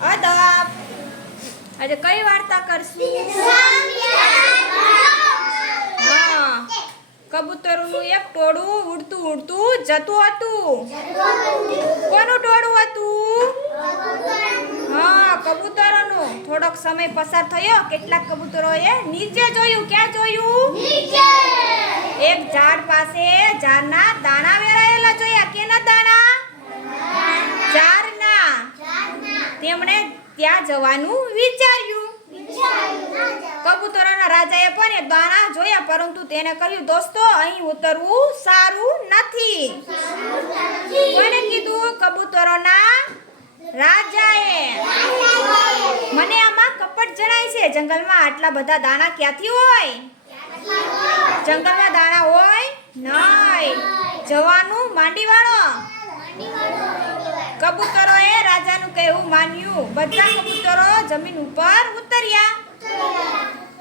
અદબ. આજે કઈ વાર્તા કરશું? હા. કબૂતરોનું એક ટોળું ઉડતું ઉડતું જતું હતું. કોનું ટોળું હતું? હા કબૂતરોનું. થોડોક સમય પસાર થયો. કેટલાક કબૂતરોએ નીચે જોયું. ક્યાં જોયું? એક ઝાડ પાસે ઝાડના તેમણે ત્યાં જવાનું વિચાર્યું. કબૂતરોના રાજાએ પણ એ દાણા જોયા પરંતુ તેને કહ્યું દોસ્તો અહીં ઉતરવું સારું નથી. મને કીધું કબૂતરોના રાજાએ. મને આમાં કપટ જણાય છે જંગલમાં આટલા બધા દાણા ક્યાંથી હોય? જંગલમાં દાણા હોય નહીં. જવાનું માંડી વાળો કબૂતરોએ રાજાનું કહેવું માન્યું. બધા કબૂતરો જમીન ઉપર ઉતર્યા.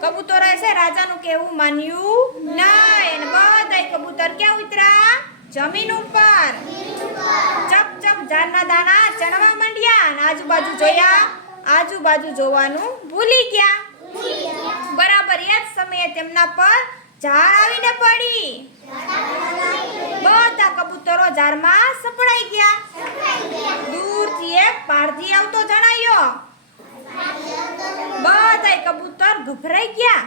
કબૂતરો છે રાજાનું કહેવું માન્યું નહીં. બધા કબૂતર ક્યાં ઉતર્યા? જમીન ઉપર. ચપ ચપ ઝાડના દાણા ચણવા માંડ્યા અને આજુબાજુ જોયા. આજુબાજુ જોવાનું ભૂલી ગયા. બરાબર એ જ સમયે તેમના પર ઝાડ આવીને પડી. બધા કબૂતરો ઝાડમાં સપડાઈ ગયા. દૂરથી એક પારધી આવતો જણાયો. બધાય કબૂતર ગભરાઈ ગયા.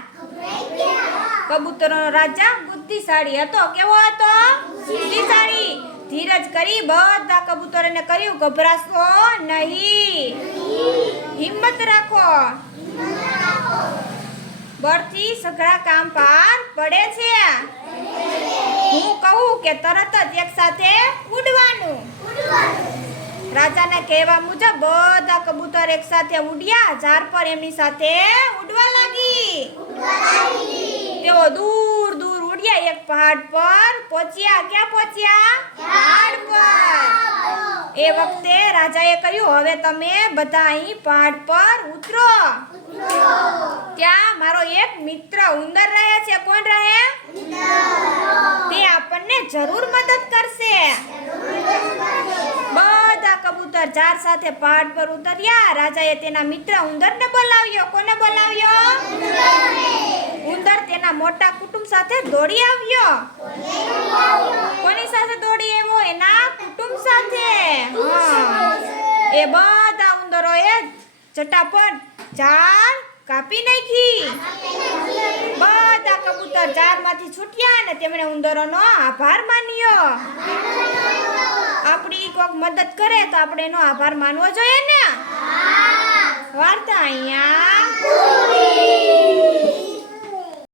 કબૂતરોનો રાજા બુદ્ધિશાળી હતો. કેવો હતો? બુદ્ધિશાળી. ધીરજ કરી બધા કબૂતરોને કર્યું ગભરાશો નહીં. હિંમત રાખો. બળથી સઘળા કામ પાર પડે છે. હું કહું કે તરત જ એક સાથે ઉડવાનું. રાજાના કહેવા મુજબ બધા કબૂતર એક સાથે ઉડ્યા ઝાડ પર એમની સાથે ઉડવા લાગી. તેઓ દૂર દૂર ઉડ્યા એક પહાડ પર પહોંચ્યા ક્યાં પહોંચ્યા? પહાડ પર. એ વખતે રાજાએ કહ્યું હવે તમે બધા અહીં પહાડ પર ઉતરો. ત્યાં મારો એક મિત્ર ઉંદર રહે છે. કોણ રહે? તે આપણને જરૂર મદદ કરશે. બધા કબૂતર ઝાડ સાથે પહાડ પર ઉતર્યા. રાજાએ તેના મિત્ર ઉંદરને બોલાવ્યો. કોને બોલાવ્યો? ઉંદર તેના મોટા કુટુંબ સાથે દોડી આવ્યો. કોની સાથે દોડી આવ્યો? એના કુટુંબ સાથે. એ બધા ઉંદરોએ ચટાપટ ઝાડ કાપી નાખી. બધા કબૂતર ઝાડમાંથી છૂટ્યા ને તેમણે ઉંદરોનો આભાર માન્યો. આપણી કોક મદદ કરે તો આપણે એનો આભાર માનવો જોઈએ ને? વાર્તા અહીંયા